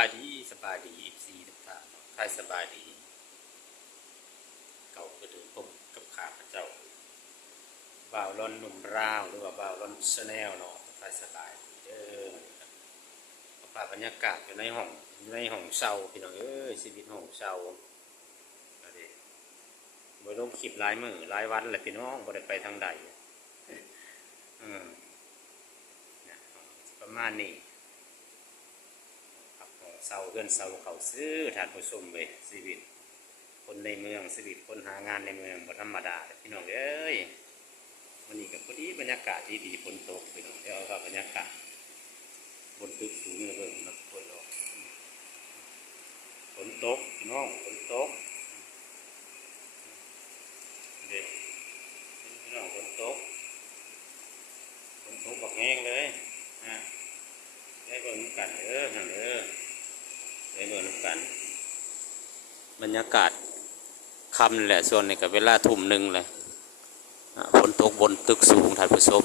ายดีสบายดีอีซีต่านท่ายสบายดี เก่าก็ถึงผมกับขาพระเจ้าบ่าวร้อนหนุ่มร่าวหรือว่าบ่าวร้อนชาแนลเนาะท่ายสบายเด้ออภาพบรรยากาศอยู่ในห้องในห้องเช่าพี่น้องเอ้ยชีวิตห้องเช่าเอาดิบ่ลงคลิปหลายมือลายวันเลยพี่น้องบ่ได้ไปทางใดอืมประมาณนี้ ครับของเสาเพื่อนเสาเขาซื้อทานผู้ชมไปชีวิต คนในเมืองชีวิตคนหางานในเมืองบ่ธรรมดาพี่น้องเอ้ยวันนี้ก็พอดีบรรยากาศดีดีฝนตกพี่น้องเดี๋ยวเอาบรรยากาศบนตึกสูงเลยเบิ่งนะฝนตกฝนตกพี่น้องฝนตกเด็กพี่น้องฝนตกฝนตกบักแห้งเลยอะได้เบิ่งกันเออนั่นเออ ได้เบิ่งกัน บรรยากาศคำนี่แหละส่วนนี้กับเวลาทุ่มหนึ่งเลยฝนตกบนตึกสูงท่านผู้ชม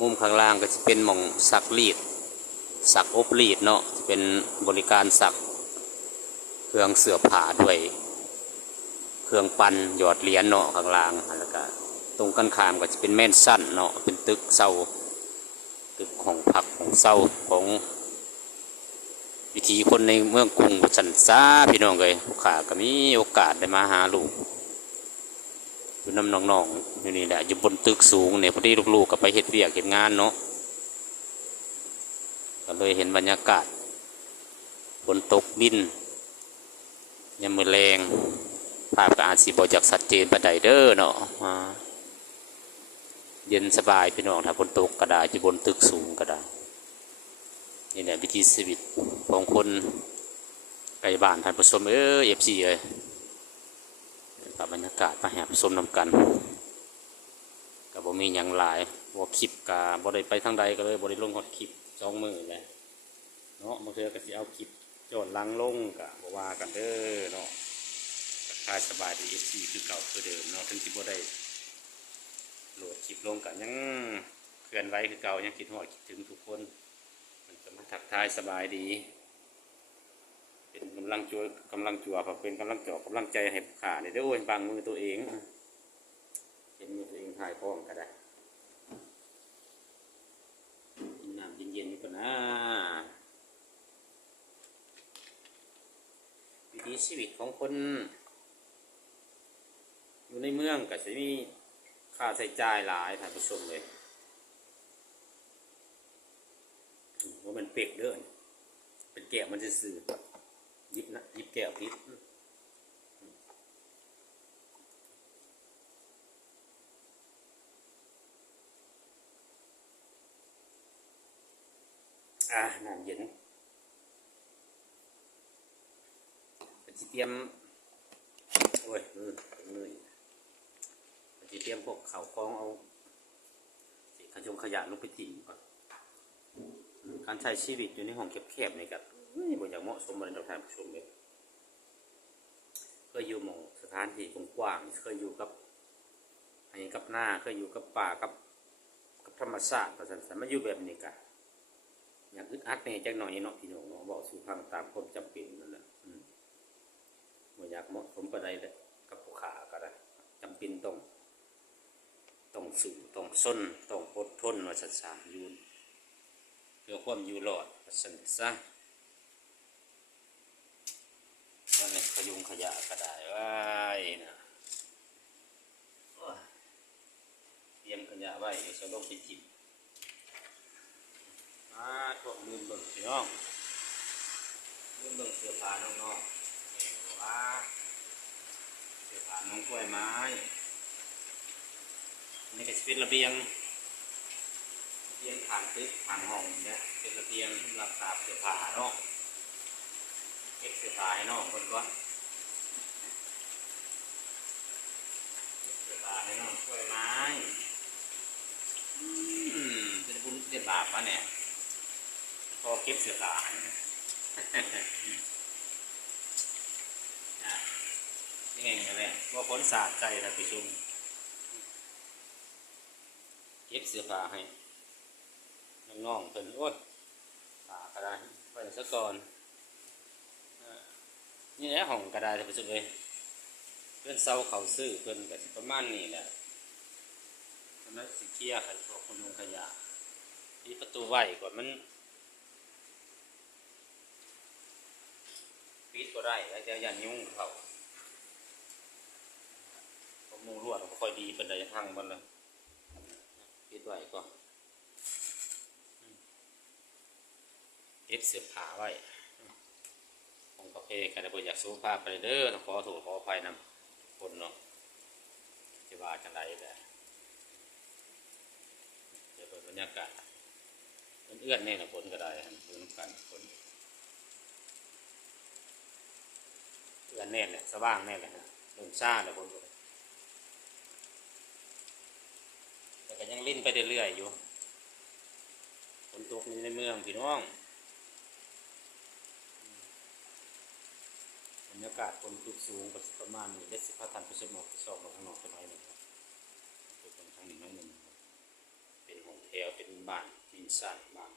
มุมข้างล่างก็จะเป็นหม่องสักรีด สักอบรีดเนาะจะเป็นบริการสัก เครื่องเสื้อผ้าด้วย เครื่องปั้นหยอดเหรียญเนาะข้างล่างแล้วก็ตรงกันข้ามก็จะเป็นแม่นสั้นเนาะเป็นตึกเสาตึกของผักของเศร้าของ วิถีคนในเมืองกรุงสันซาพี่น้องเลยลูกค้าก็มีโอกาสได้มาหาลูกอยู่น้ำน้องๆอยู่นี่แหละอยู่บนตึกสูงเนี่ยพอดีลูกๆก็ไปเฮ็ดเวียกเฮ็ดงานเนาะก็เลยเห็นบรรยากาศฝนตกดินยามมือแรงภาพก็อาจสิบ่จากชัดเจนปานใดเด้อเนาะเย็นสบายพี่น้องถ้าฝนตกก็ได้อยู่บนตึกสูงก็ได้ นี่แหละวิถีชีวิตของคนไกลบ้านท่านผู้ชมเออเอฟซีเอ้ยกับบรรยากาศมาแหบชมนำกันกับบ่มีอย่างหลายบ่คลิปกาบ่ได้ไปทางใดก็เลยบ่ได้ลงฮอดคลิปสองมือเลยเนาะบางเทื่อก็สิเอาคลิปโจดลังลงกะบ่ว่ากันเด้อเนาะทักทายสบายดีเอฟซีคือเก่าคือเดิมเนาะถึงสิบ่ได้โหลดคลิปลงกันยังเคลื่อนไหวคือเก่ายังคิดหอดคิดถึงทุกคน ทักทายสบายดี เป็นกำลังจัวกำลังจัวผมเป็นกำลังจอกกำลังใจให้ขาเนี่ยเด้โอ้ยบางมือตัวเองเห็นมือตัวเองถ่ายพ้องก็ได้นน้ำเย็นๆก่อนนะวิถีชีวิตของคน อยู่ในเมืองก็จะมีค่าใช้จ่ายหลายท่านผู้ชมเลยอืม ว่ามันเปียกเด้อเป็นแก้วมันจะสื่อยิบนะยิบแก้วพิษอ่าน้ำเย็นไปสิเตรียม โอ้ยมือมืออีกจะเตรียมพวกข่าคล้องเอาขยงขยะลงไปทิ้งก่อน การใช้ชีวิตอยู่ในห้องแคบๆนี่กับบ่อย่างเหมาะสมบริดอกทานผู้ชมเลยเคยอยู่หมู่สถานที่กว้างๆเคยอยู่กับอันนี้กับหน้าเคยอยู่กับป่ากับกับธรรมชาติประสันสันมาอยู่แบบนี้กันอยากอึดอัดเนี่ยจักหน่อยเนาะพี่น้องเนาะบอกสู่ฟังตามความจำเป็นนั่นแหละบ่อยากเหมาะสมปานใดเลยกับผู้ขาก็ได้จำเป็นต้องต้องสู้ต้องส้นต้องอดทนว่าสัตว์สาม เพื่อความอยู่รอดว่าสันซะว่าในขยุงขยะก็ได้ไว้นะเตรียมขยะไว้เดี๋ยวจะลงไปจิบมาพวกลืมเบิ่งพี่น้องลืมเบิ่งเสื้อผ้าน้องๆนี่ว่าเสื้อผ้าน้องกล้วยไม้นี่ก็จะเป็นระเบียง เบียงผ่านตึกผ่านห้องเนี่ยเป็นระเบียงสำหรับตากเสื้อผ้าเนาะเก็บเสื้อผ้าให้น้องคนก่อนเสื้อผ้าให้น้องกล้วยไม้เป็นบุญเป็นบาปวะเนี่ยพอเก็บเสื้อผ้าเนี่ยอะยังไงกันเนี่ยว่าพ้นสาดใจท่านผู้ชมเก็บเสื้อผ้าให้ น้องเพิ่นโอ้ยผ้าก็ได้ะก่อนนี่แหละห้องกระดาษไปสุดเลยเพื่อนเซาเขาซื้อเพื่อนก็สิประมาณนี้แหละตอนนั้นสิเคียร์กันพวกคนลงขยะมีประตูไว้ก่อนมันปิดก็ได้แล้วจะย่ายุ่งเขาผมมุงลวดก็ค่อยดีเป็นระยะทางมันเลยปิดไว้ก่อน เก็บเสือผาไว้องประเพกันนะเพื่อยากสู้ผ้าไปเด้อต้องขอโทษขออภัยนำคนเนาะที่ว่าจังไรแหละเดี๋ยวเปิดบรรยากาศเอื้อนๆนี่นะคนก็ได้ฮะดูน้ำกันคนเอื้อนแน่นเลยสว่างแน่เลยฮะเริ่มซ่าแล้วคนก็เลแต่ก็ยังลิ้นไปเรื่อยๆอยู่ฝนตกในเมืองพี่น้อง รยากาศคนตุกสูงประมาณนี้ได้สิบพัทันผู้ชมออกสอบลงข้างนอกจะน้อยหนึ่งครับเป็นทางหนึ่งน้อยหนึ่งเป็นห้องแถวเป็นบ้านดินสันบ้าน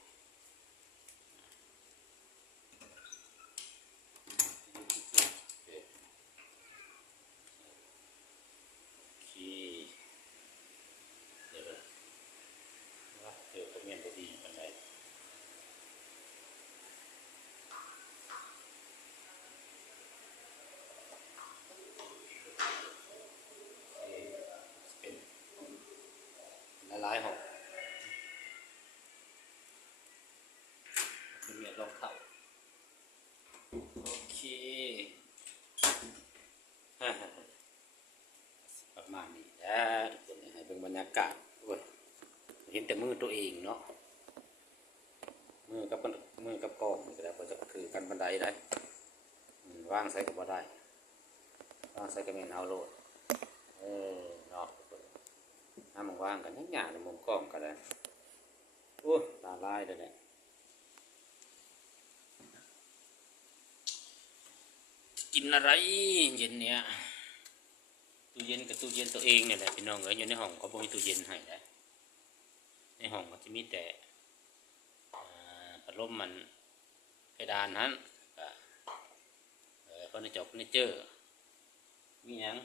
โอเคเดี๋ยวนะว่าเดี๋ยวก็เมียนพอดีปันได เป็นละลายหกเป็นเมียรองเท้าโอเค ประ มาณนี้นะทุกคนให้เป็นบรรยากาศโอ้ยเห็นแต่มือตัวเองเนาะมือกับมือกับกล้องก็ได้พอจะคือกันบันไดได้ว่างใส่ก็บ่ได้ว่างใส่ก็แม่นเอาโลดเออเนาะน้ำมันว่างกันยังหยาในมุมกล้องก็ได้โอ้ตาลายเลยเนี่ยกินอะไรเย็นเนี่ย ตู้เย็นกับตู้เย็นตัวเองเนี่ยแหละพี่น้องเอ้ยอยู่ในห้องเขาบอกมีตู้เย็นให้นะในห้องก็จะมีแต่พัดลมมันเพดานนั้นเออเฟอร์นิเจอร์เฟอร์นิเจอร์มีหยัง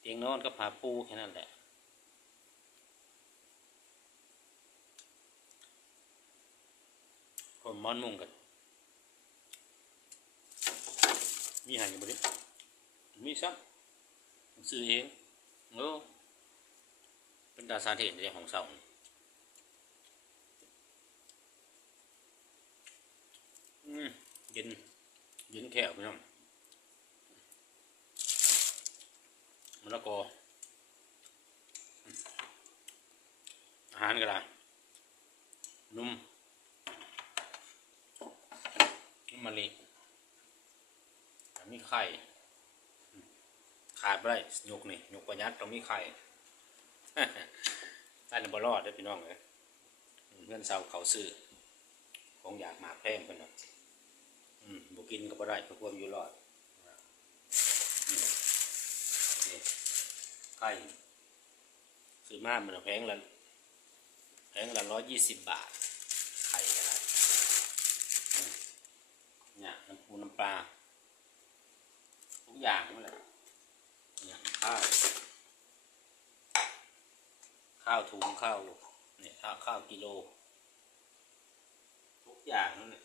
เตียงนอนก็ผาปูแค่นั้นแหละผมมอนมุงกัน มีหายอยู่บนนี้มีซัก ซื้อเองเออเป็นดาซาเทนในของเสาอืมเย็นเย็นแขวพี่น้องมะละกออาหารก็ได้นุ่มนุ่มมะลิมีไข่ ขาดไม่ได้ยกนี่ยกประหยัดต้องมีไข่ท่านบรอดได้พี่น้องเลยเพื่อนสาวเขาซื้อของอยากหมากแพงกันเนาะอืมบุกินก็บ่ได้เพื่อความอยู่รอดไข่ซื้อมามันแพงละแพงละร้อยยี่สิบบาท ไข่อะไรเนี่ยน้ำปูน้ำปลาทุกอย่างนั่นแหละ ข้าว ข้าวถุงข้าวเนี่ยข้าวข้าวกิโล ทุกอย่างนั่นแหละ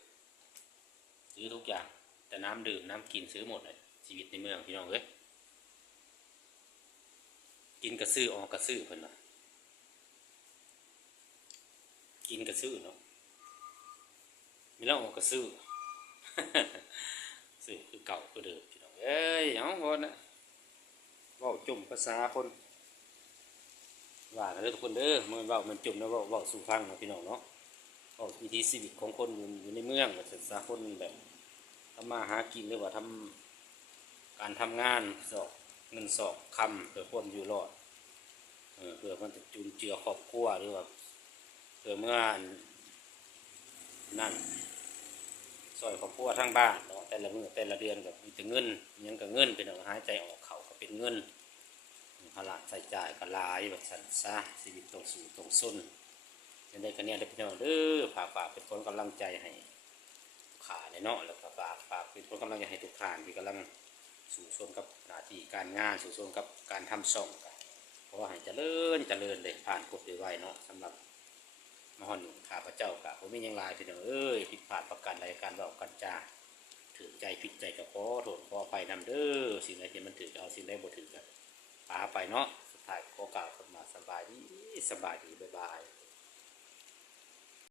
ซื้อทุกอย่าง แต่น้ำดื่มน้ำกินซื้อหมดเลยชีวิตในเมืองพี่น้องเอ้ยกินกระซื้อออกกระซื้อเพิ่นนะกินกระซื้อเนาะมีแล้วออกกระซื้อซื้อคือเก่าคือเดิมพี่น้องเอ้ยเอาหมดนะ ว้าจุ่มภาษาคนว่ากันเด้อทุกคนเด้อมันเว้ามันจุ่มแล้วเว้าว้าสู่ฟังนะพี่น้องเนาะเว้าวิถีชีวิตของคนอยู่อยู่ในเมืองภาษาคนแบบทำมาหากินหรือว่าทำการทำงานสอบเงินสอบคำเพื่อคนอยู่รอดเออเพื่อมันจะจุนเจือครอบครัวหรือว่าเพื่อเมื่อันนั่นซอยครอบครัวทั้งบ้านเนาะแต่ละมือแต่ละเดือนกับมีแต่เงินยังกับเงินเป็นเอาหายใจออก เงินภาระใส่จ่ายก็หลายแบบสันซะชีวิตตรงสู่ตรงส้นยังได้กันเนี่ยได้พี่น้องเด้อฝากฝากเป็นคนกำลังใจให้ขาในเนาะแล้วก็ฝากฝากเป็นคนกำลังใจให้ทุกท่านที่กำลังสู่ชนกับหน้าที่การงานสู่ชนกับการทำส่งกันเพราะว่าให้เจริญเจริญเลยผ่านกดไวเนาะสำหรับมหอนุ่มข้าพเจ้ากะผมมีหยังลายพี่น้องเอ้ยผิดพลาดประการใดการเว่ากันจา ถือใจผิดใจก็ขอโทษขออภัยนำเด้อสิ่งใดที่มันถือเอาสิ่งใดบ่ถือกันปาไปเนาะสุดท้ายขอกล่าวคำว่าสบายดีสบายดีบ๊ายบาย